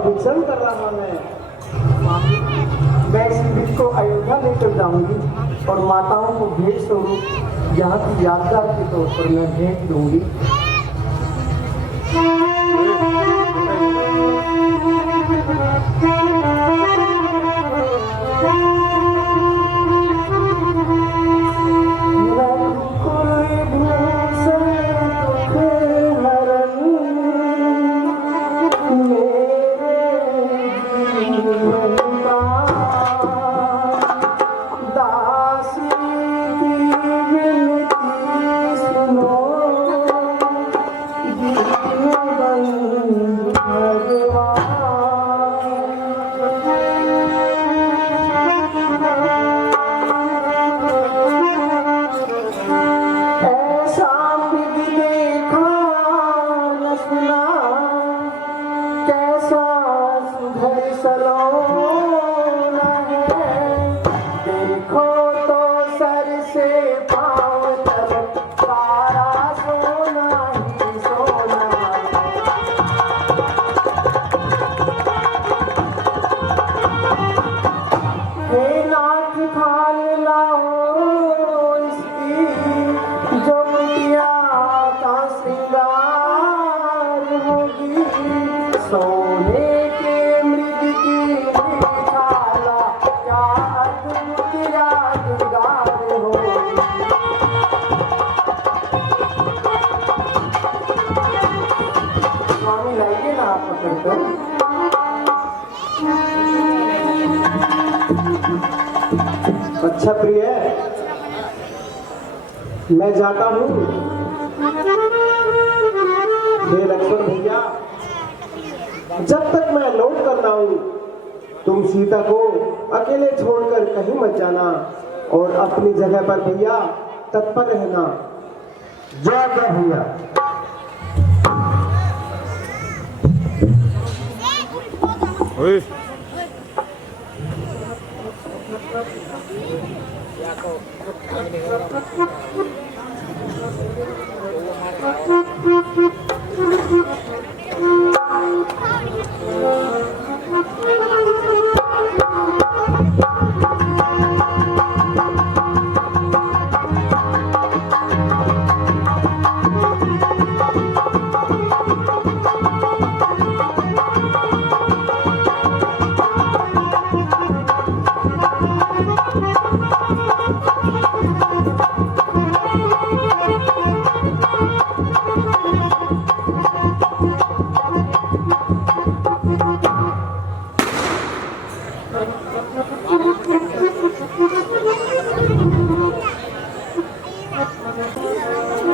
अभिषेक कर रहा मैं इस को अयोध्या लेकर जाऊंगी और माताओं को भेंट स्वरूप यहाँ की यात्रा के तौर पर मैं भेंट दूंगी। अच्छा प्रिय, मैं जाता हूँ। हे लक्ष्मण भैया, जब तक मैं लौट कर ना आऊं, तुम सीता को अकेले छोड़कर कहीं मत जाना और अपनी जगह पर भैया तत्पर रहना। जय जय भैया।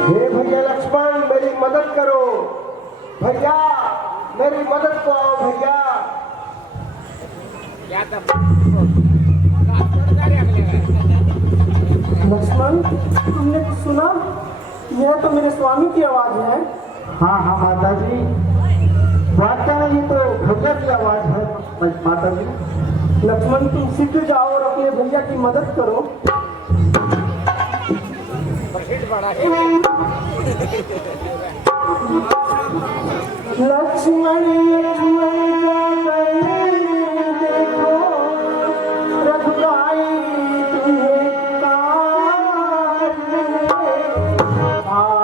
हे भैया लक्ष्मण, मेरी मदद करो भैया, मेरी मदद करो भैया। लक्ष्मण, तुमने सुना? यह तो मेरे स्वामी की आवाज है। हाँ हाँ माता जी, वाकई में ये तो भैया की आवाज है माता जी। लक्ष्मण, तुम शीघ्र जाओ और अपने भैया की मदद करो। लक्ष्मण देखो रघुराई तुम्हें भाई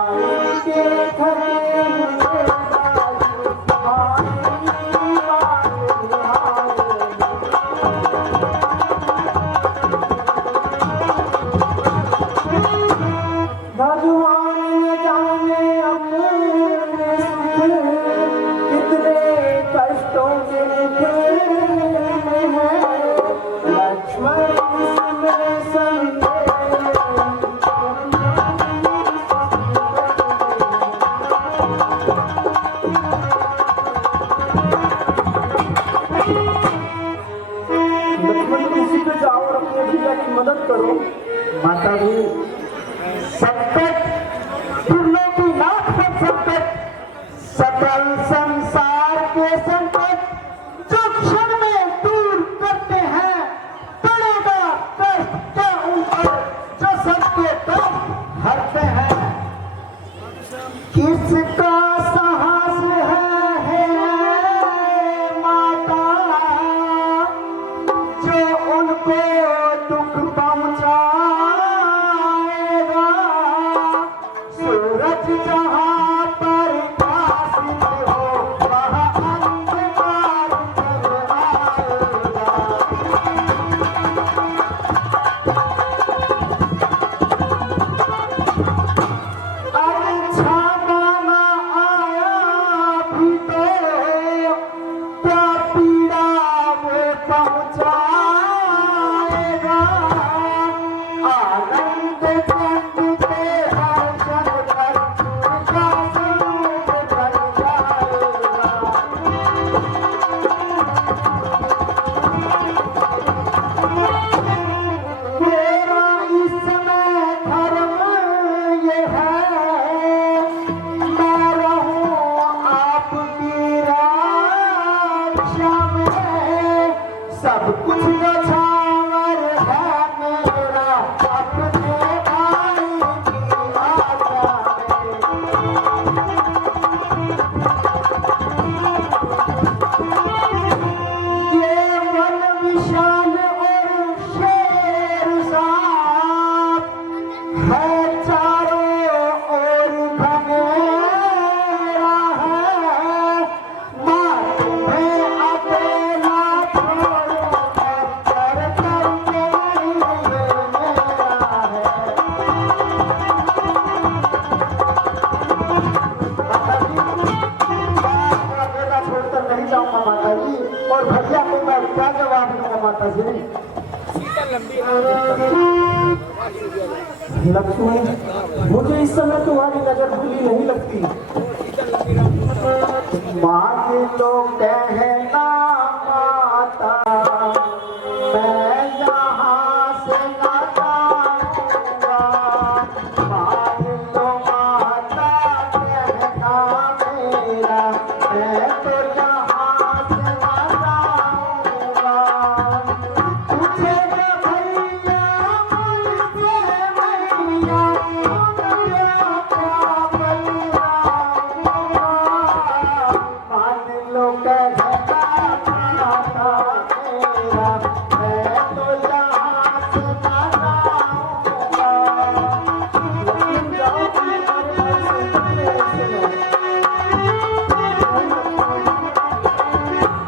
के मदद करो माता जी। संकट त्रिलोकीनाथ पर संकट, सकल संसार के संकट जो क्षण में दूर करते हैं, पड़ेगा कष्ट क्या उन पर जो सबके कष्ट हरते हैं। किसका साहस है माता माता जी। लक्ष्मी, मुझे इस समय तुम्हारी नजर भूली नहीं लगती। मान लो कहना माता, मैं यहाँ से ना जाऊंगा। मान लो माता कहना मेरा, मैं तो यहाँ से ना जाऊंगा। तुझे भैया मुझसे भैया, मुझे क्या भैया। मान लो कहना माता मेरा, मैं तो यहाँ से ना जाऊंगा। तुम जाओ, तुम्हारे घर से वन विशाल और शेर तापमा, चारों ओर घनेरा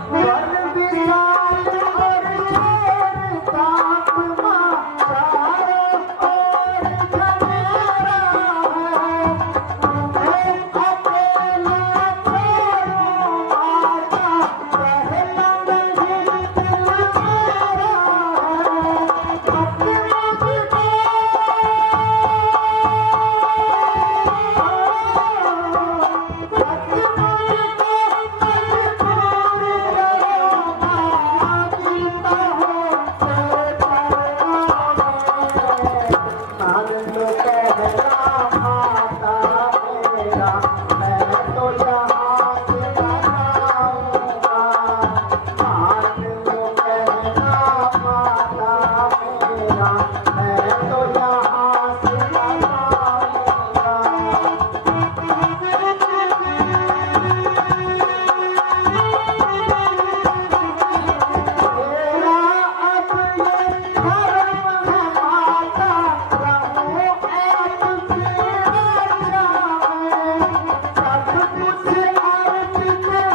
है। तुम्हें अकेला छोड़ूं माता, पहला नहीं दिल मेरा है।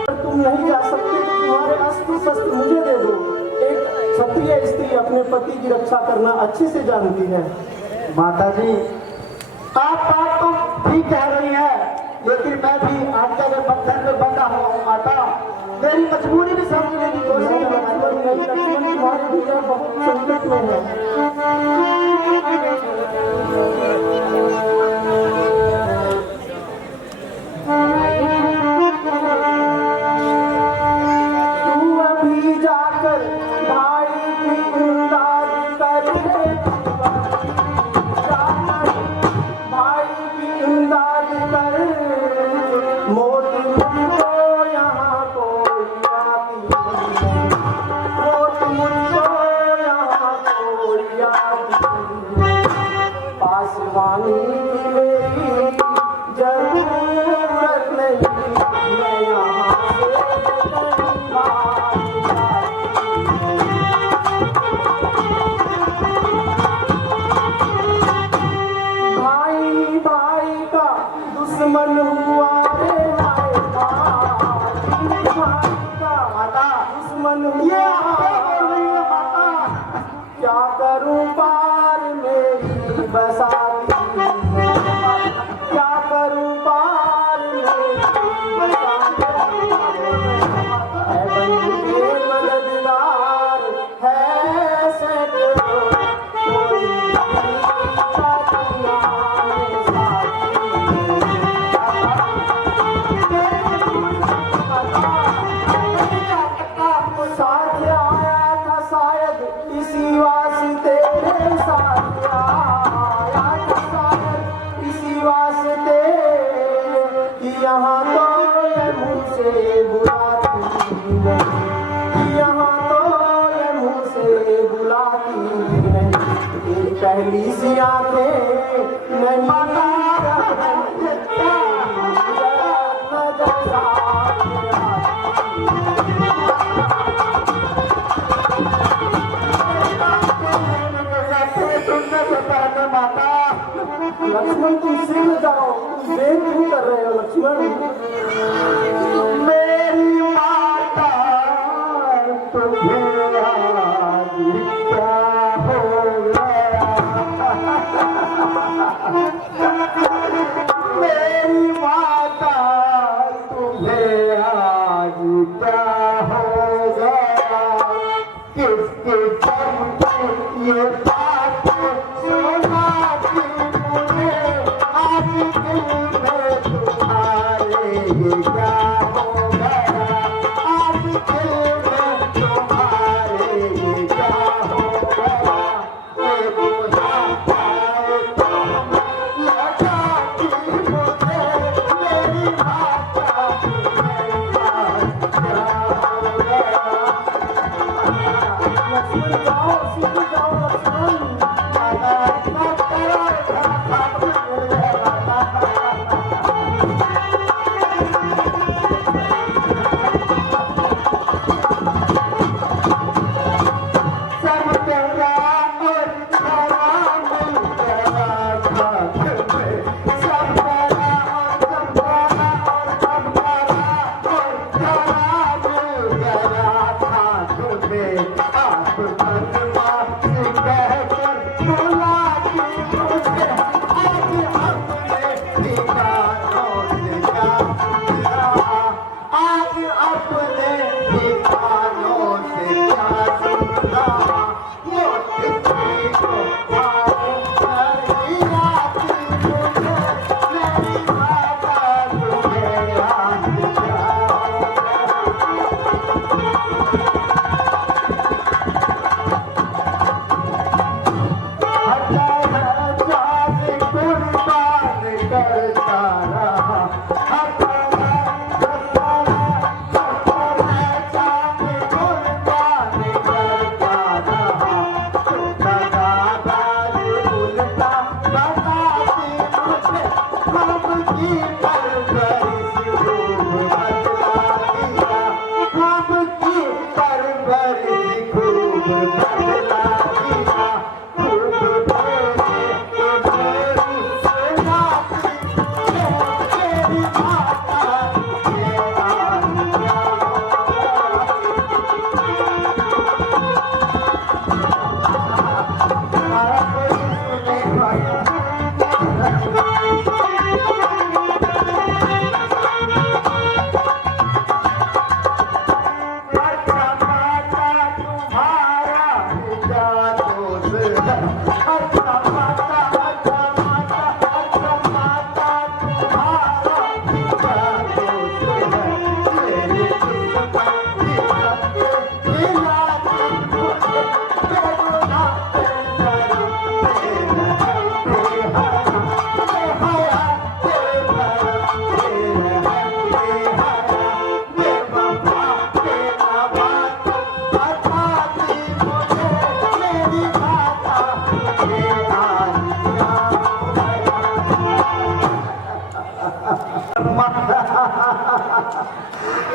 अब मुझको तुम नहीं जा सकते, तुम्हारे अस्त्र शस्त्र मुझे दे दो। एक क्षत्रिय स्त्री अपने पति की रक्षा करना अच्छे से जानती है। माता जी, आप बात तो ठीक कह रही है, लेकिन मैं भी आज्ञा के बंधन में बंधा हुआ हूँ माता। मेरी मजबूरी भी समझने की कोशिश नहीं, करो। लक्ष्मण, तुम्हारे भैया बहुत संकट में है। तू अभी जाकर भाई की इमदाद कर, जाकर भाई की इमदाद कर। मोती मुझको यहाँ कोई आती नहीं, मोती मुझको यहाँ कोई आती नहीं। पासवानी की मेरी जरूरत नहीं, मैं यहाँ से कहीं बात भाई भाई का दुश्मन हुआ रे भाई, भाई का माता, दुश्मन ये हुआ। आपके बोल रही है माता। क्या करूं पार मेरी बसाती, क्या करूं पार मेरी बसाती। है बंधु के मददगार है सैकड़ों, कोई साथिया में साथ आया था शायद इसी वास्ते, साथ आया था शायद इसी वास्ते, कि यहाँ तो ये मुझसे बुलाती नहीं, कि यहाँ तो ये मुझसे बुलाती नहीं। पहली सी आंखें नहीं माता लक्ष्मण तुम सीख जाओ, देर क्यों कर रहे हो लक्ष्मण? मेरी माता तुम्हें आज क्या हो गया? मेरी माता तुम्हें आज क्या हो गया? किसके चमके ये बातें सुनाती मुझे आज दिल में तुम्हारे ये क्या हो गया? आज दिल में तुम्हारे ये क्या हो गया? ये बुझाता है तुम लगाती मुझे मेरी माता तुम्हें आज क्या हो गया? लक्ष्मण जाओ, सीख जाओ लक्ष्मण।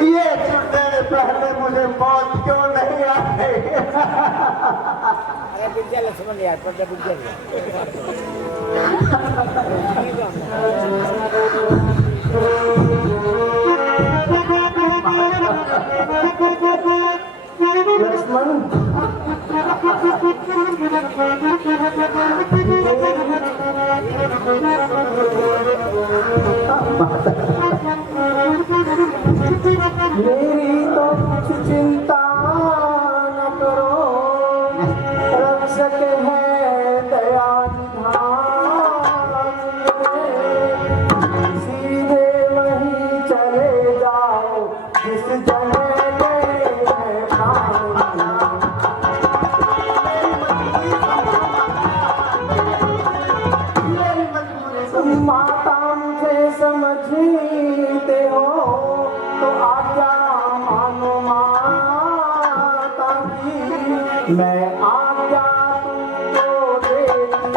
ये सुनने से पहले मुझे मौत क्यों नहीं आई? अरे विद्या लक्ष्मण यार, प्रजा विद्या लक्ष्मण मेरी तो कुछ चिंता न करो, रक्षक है दया निधान, सीधे वहीं चले जाओ जिस जगह गए हैं प्राण। माता मुझे समझते हो तो आज्ञा मानो माता की, मैं आज्ञा तुमको देती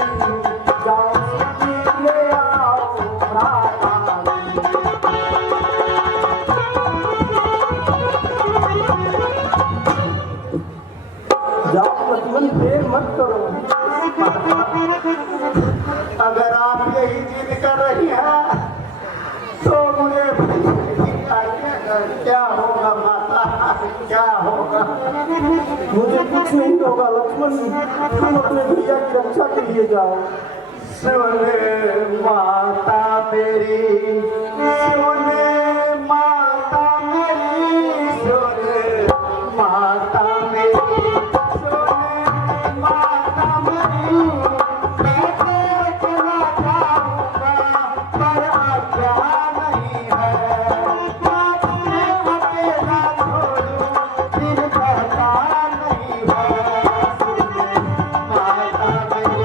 कुछ नहीं होगा लक्ष्मण, तुम अपने भैया की रक्षा के लिए जाओ। सुन माता मेरी, सुन माता मेरी, सुन माता मेरी, सुन माता मेरी, मैं तेरे चला जाऊंगा पर आज्ञा नहीं है, मैं तुम्हें अकेला छोड़ूं दिल कहता नहीं है। सुन माता मेरी,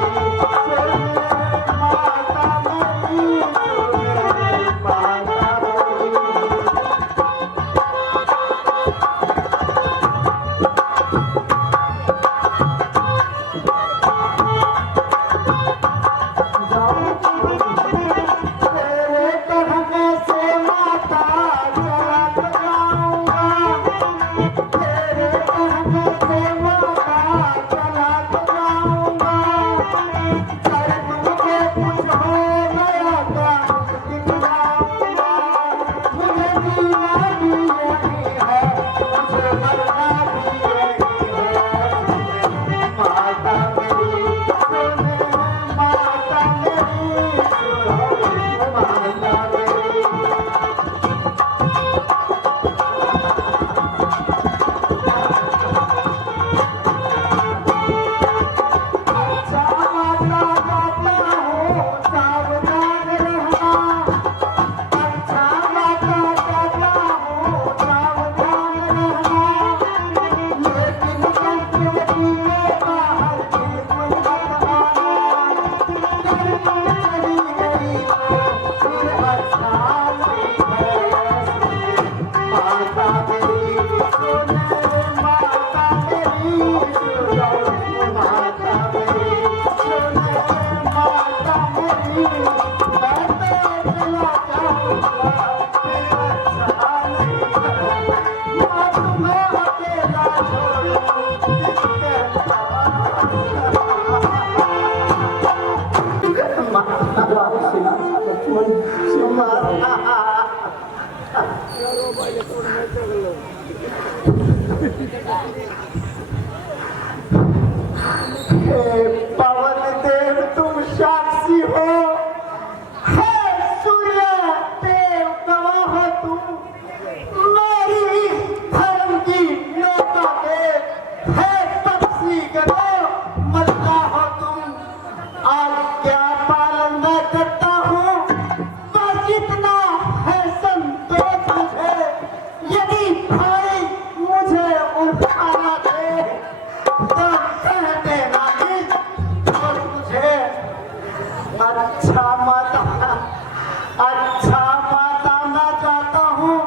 पवन देव तुम साक्षी हो, हे सूर्य देव गवाह हो, तुम मेरी धर्म की नौका के, हे पक्षी गणों मलका हो तुम। आज्ञा पालन मैं करता हूँ, पर कितना है संतोष मुझे, यदि भाई मुझे उठाना दे तो कह देना और मुझे। अच्छा माता, अच्छा माता मैं जाता हूँ,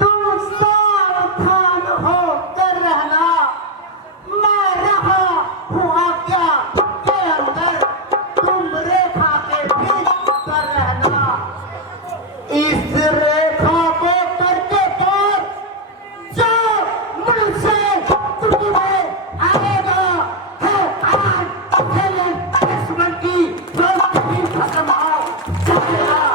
तुम सावधान होकर रहना, मैं रहा हूँ आज्ञा के अंदर, तुम रेखा के भीतर रहना। इस रेखा को करके पार जो मुझसे तुम्हें आएगा है आज खेले दुश्मन की दोस्ती खत्म हो जाएगा।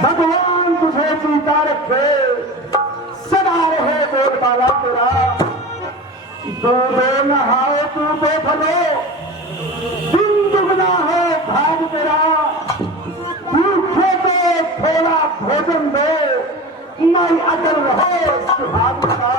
भगवान तुझे जीता रखे, सदा रहे बोलबाला तेरा। दो नहाओ तू दो फलो, दिन दुगना हो भाग तेरा। भूखे को थोड़ा भोजन दो, मैं अटल रहो सुहाग का।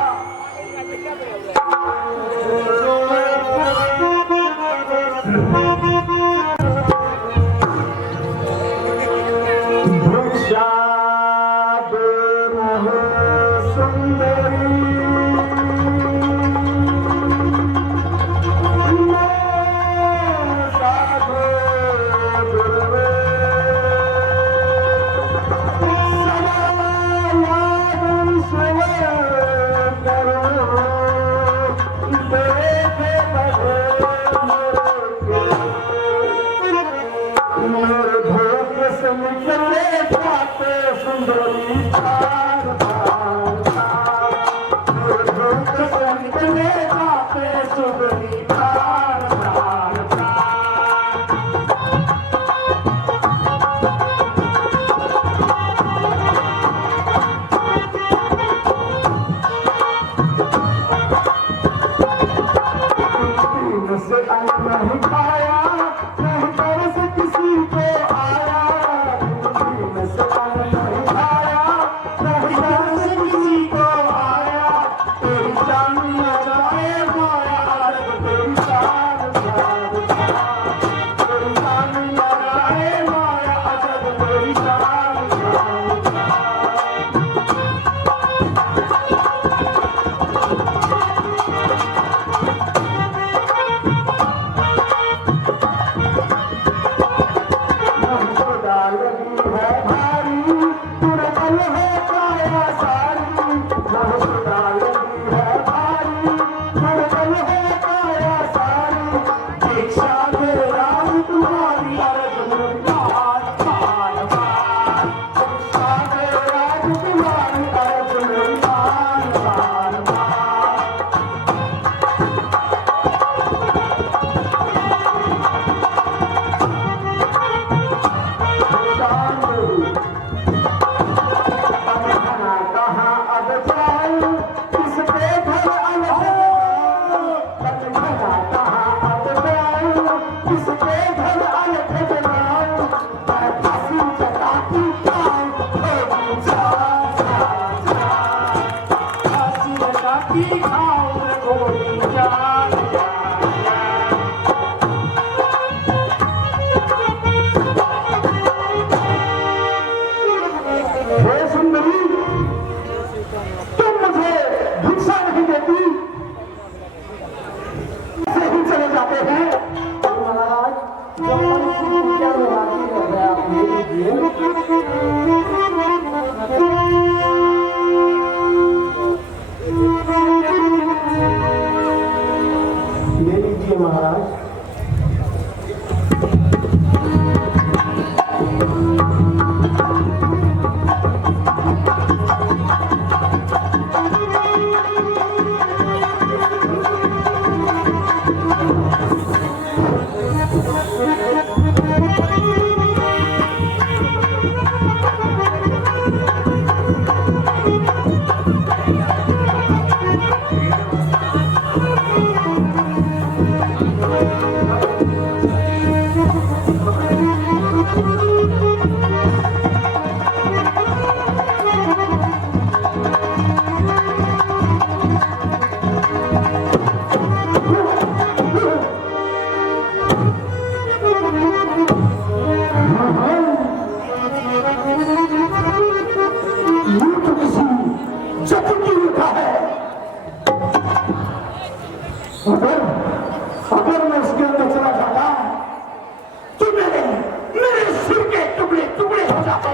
हो जाते।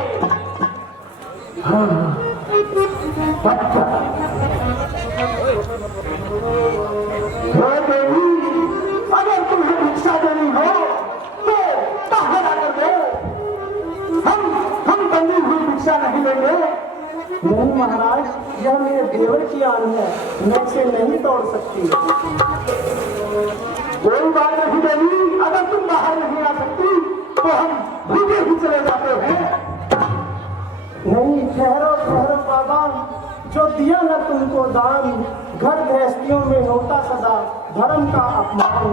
हाँ, बच्चा देवी, अगर तुम्हें भिक्षा देनी हो तो बाहर आकर दो। हम बनी हुई भिक्षा नहीं लेंगे। नहीं महाराज, यह मेरे देवर की आन है, मैं इसे नहीं तोड़ सकती। कोई बात नहीं देवी, अगर तुम बाहर नहीं आ सकती तो हम भूखे ही चले जाते हैं। नहीं, ठहरो ठहरो बाबा, जो दिया न तुमको दान, घर गृहस्थियों में होता सदा धर्म का अपमान।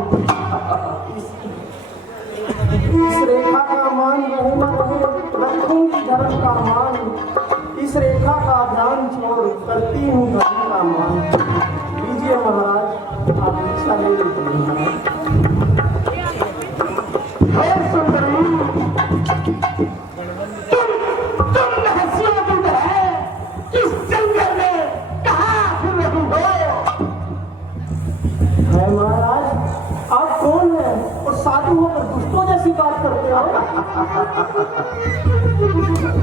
इस रेखा का मान रहे न रहे, रखूंगी धर्म का मान। इस रेखा का ध्यान छोड़ करती हूँ धर्म का मान। लीजिए महाराज, आप भिक्षा ले लीजिए महाराज। हे सुंदरी, तुम रहस्यों की तरह इस जंगल में कहाँ फिर रही हो? है महाराज, आप कौन हैं और साधु होकर दुष्टों जैसी बात करते हो?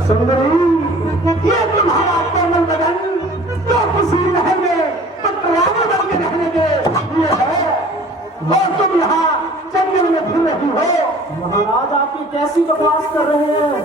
सुंदरी, ये तुम्हारा कोमल बदन तो खुशी रहेंगे तो तराने बन के रहने के ये है, और तुम यहाँ जंगल में फिर रही हो। महाराज, आप ये कैसी बकवास कर रहे हैं?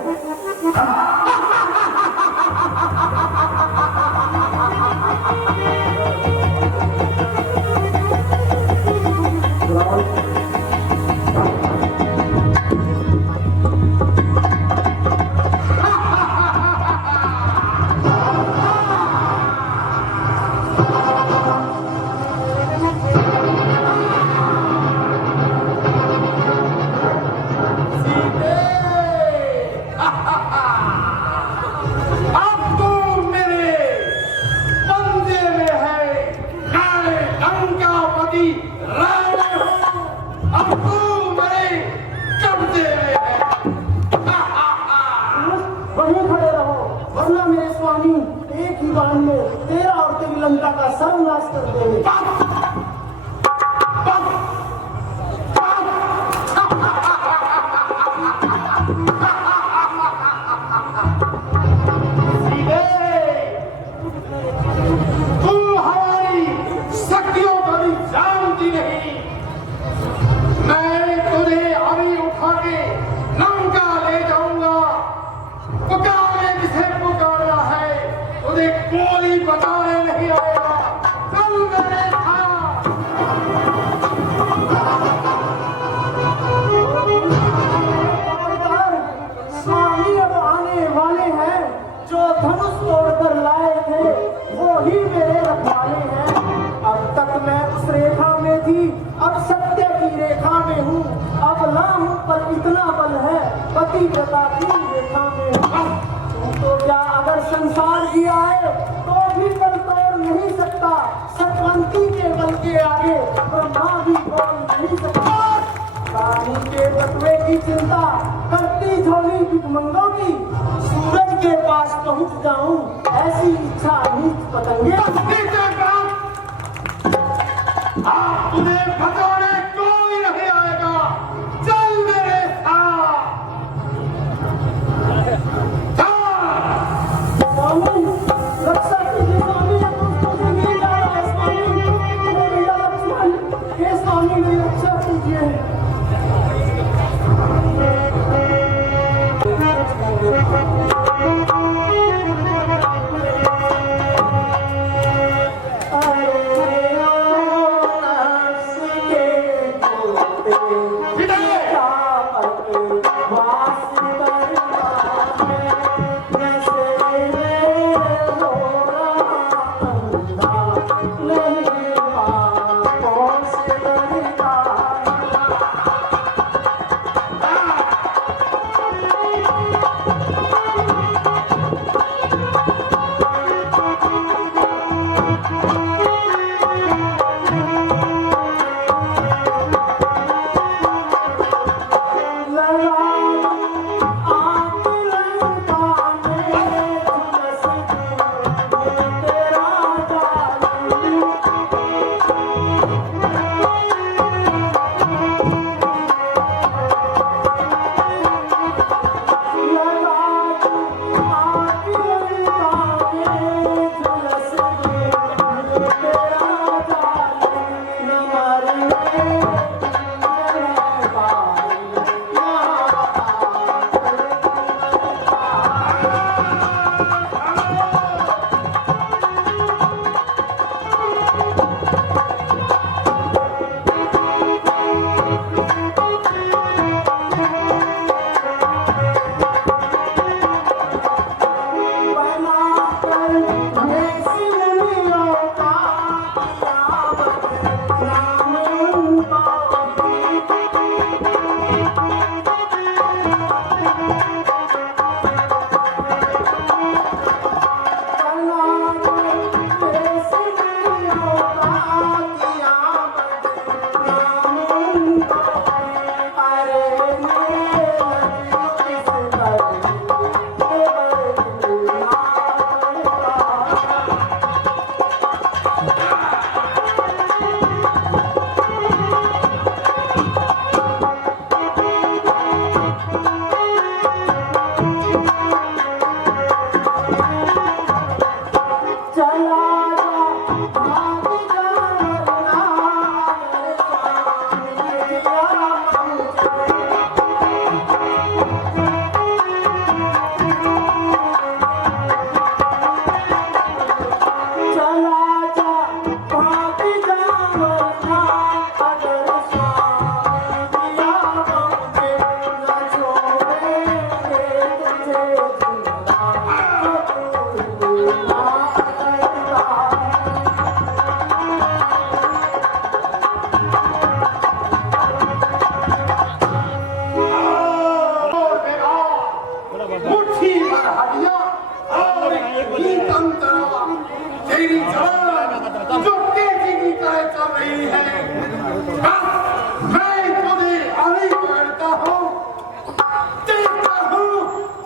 अब तो मेरे पंजे में है काले लंकापति रावण हो, अब तो मेरे कब्जे में है। वहीं खड़े रहो, वरना मेरे स्वामी एक ही बाण में तेरा और तेरी लंका का सर्वनाश कर देंगे। तू हमारी शक्तियों को भी जानती नहीं। मैं तुझे अभी उठा के लंका ले जाऊंगा। पुकारे जिसे पुकारना है, तुझे गोली बताने नहीं आएगा। चल मेरे साथ। स्वामी अब आने वाले हैं, जो धनुष तोड़कर लाए थे वो ही मेरे रखवाले हैं। अब तक मैं उस रेखा में थी, अब सत्य की रेखा में हूँ। अब ना हूँ पर इतना बल है, पतिव्रता की रेखा में हूँ। तुम तो क्या अगर संसार भी आए तो भी बल तोड़ नहीं सकता। सतवंती के बल के आगे ब्रह्मा भी बोल नहीं सकता। रानी के बटुए की चिंता करती झोली भिखमंगों की, सूरज के पास पहुंच जाऊं ऐसी इच्छा नीच पतंगे। तुझे भगाने कोई नहीं आएगा। चल मेरे साथ। स्वामी, रक्षा कीजिए स्वामी, मुझे मिल जा रहा है स्वामी, मेरा लक्ष्मण, हे स्वामी मेरी रक्षा कीजिए। अरे ओ नर्स के मुट्ठी भर हड्डियां और एक अंतरा तेरी जवान जो तेजी की तरह चल रही है। बस मैं तुझे अभी पकड़ता हूँ, देखता हूँ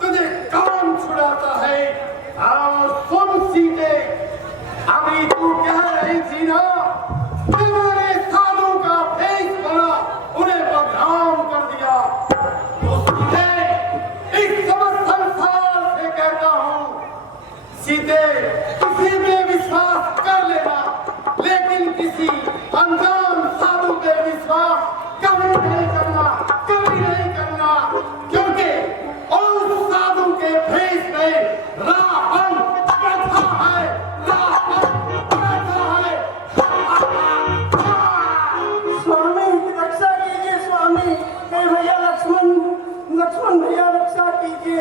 तुझे कौन छुड़ाता है। और सुन सीते, अभी तू कह रही थी ना तुम्हारे साधु का भेष बना उन्हें बदनाम कर दिया, तो सीते इस समस्त संसार से कहता हूँ, सीते किसी में विश्वास कर लेना, लेकिन किसी अनजान साधु पे विश्वास कभी नहीं करना, कभी नहीं करना, क्योंकि उस साधु के भेष में रावण बैठा है, रावण बैठा है। स्वामी रक्षा कीजिए स्वामी, हे भैया लक्ष्मण भैया रक्षा कीजिए।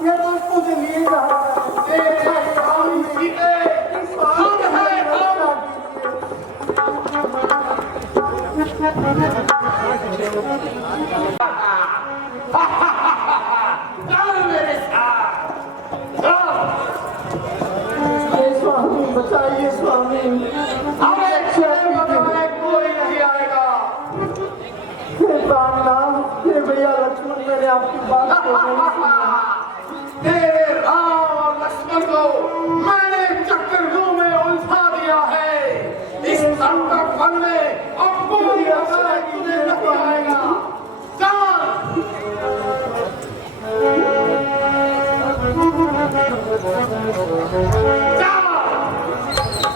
ये तो मुझे लिए जा रहा है। स्वामी बचाइए स्वामी, कोई नहीं आएगा। हे प्राणनाथ, हे भैया लक्ष्मण, मैंने आपकी बात को नहीं सुना। तेरे राम और लक्ष्मण को मैंने चक्रव्यूह में उलझा दिया है। इस संकट वन में अब कोई असर तुझे नहीं आएगा। चल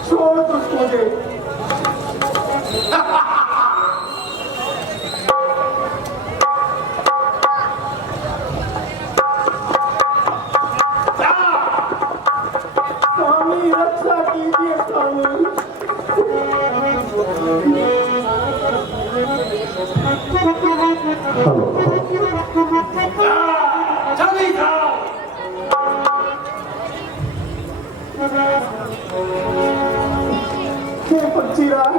छोड़ दो मुझे। स्वामी रक्षा कीजिए स्वामी। चली जाओ। हे पक्षीराज,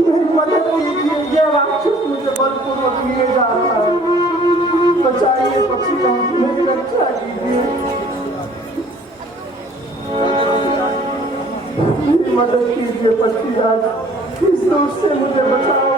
मेरी मदद कीजिए, ये राक्षस मुझे बलपूर्वक लिए जा रहा है। बचाइए पक्षीराज, मेरी रक्षा कीजिए, मेरी मदद कीजिए पक्षीराज, इस दुख से मुझे बचाओ।